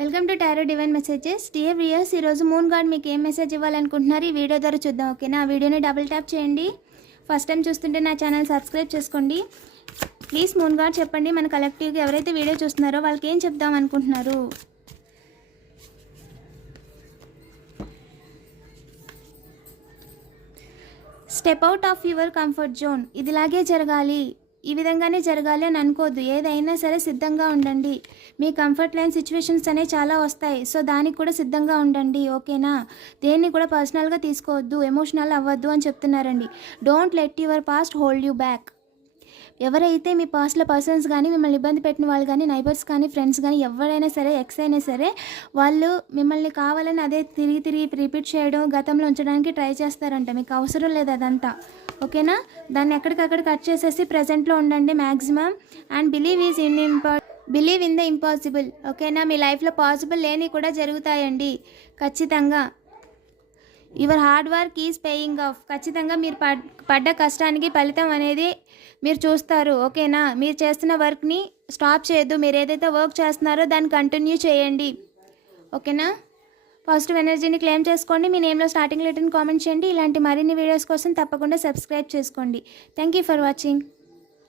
Welcome to tarot divine messages. Dear viewers, ఈరోజు moon God మీకు ఏం మెసేజ్ ఇవ్వాలనుకుంటున్నారు ఈ వీడియో ద్వారా చూద్దాం. ఓకేనా? ఆ వీడియోని డబుల్ ట్యాప్ చేయండి. ఫస్ట్ టైం చూస్తుంటే నా ఛానల్ సబ్స్క్రైబ్ చేసుకోండి. ప్లీజ్ మూన్ గాడ్ చెప్పండి, మన కలెక్టివ్గా ఎవరైతే వీడియో చూస్తున్నారో వాళ్ళకి ఏం చెప్దాం అనుకుంటున్నారు. Step out of your comfort zone. ఇదిలాగే జరగాలి, ఈ విధంగానే జరగాలి అని అనుకోవద్దు. ఏదైనా సరే సిద్ధంగా ఉండండి. మీ కంఫర్ట్ లైన్ సిచ్యువేషన్స్ అనేవి చాలా వస్తాయి. సో దానికి కూడా సిద్ధంగా ఉండండి. ఓకేనా? దేన్ని కూడా పర్సనల్గా తీసుకోవద్దు, ఎమోషనల్ అవ్వద్దు అని చెప్తున్నారండి. Don't let your past hold you back. ఎవరైతే మీ పాస్ట్లో పర్సన్స్ కానీ, మిమ్మల్ని ఇబ్బంది పెట్టిన వాళ్ళు కానీ, నైబర్స్ కానీ, ఫ్రెండ్స్ కానీ, ఎవరైనా సరే, ఎక్స్ అయినా సరే, వాళ్ళు మిమ్మల్ని కావాలని అదే తిరిగి రిపీట్ చేయడం, గతంలో ఉంచడానికి ట్రై చేస్తారంట. మీకు అవసరం లేదు అదంతా. ఓకేనా? దాన్ని ఎక్కడికక్కడ కట్ చేసేసి ప్రజెంట్లో ఉండండి maximum. And believe in the impossible. ఓకేనా? మీ లైఫ్లో పాసిబుల్ లేని కూడా జరుగుతాయండి ఖచ్చితంగా. Your hard work is paying off. ఖచ్చితంగా మీరు పడ్డ కష్టానికి ఫలితం అనేది మీరు చూస్తారు. ఓకేనా? మీరు చేస్తున్న వర్క్ని స్టాప్ చేయొద్దు. మీరు ఏదైతే వర్క్ చేస్తున్నారో దాన్ని కంటిన్యూ చేయండి. ఓకేనా? పాజిటివ్ ఎనర్జీని క్లెయిమ్ చేసుకోండి. మీ నేమ్లో స్టార్టింగ్ లెటర్ని కామెంట్ చేయండి. ఇలాంటి మరిన్ని వీడియోస్ కోసం తప్పకుండా సబ్స్క్రైబ్ చేసుకోండి. Thank you for watching.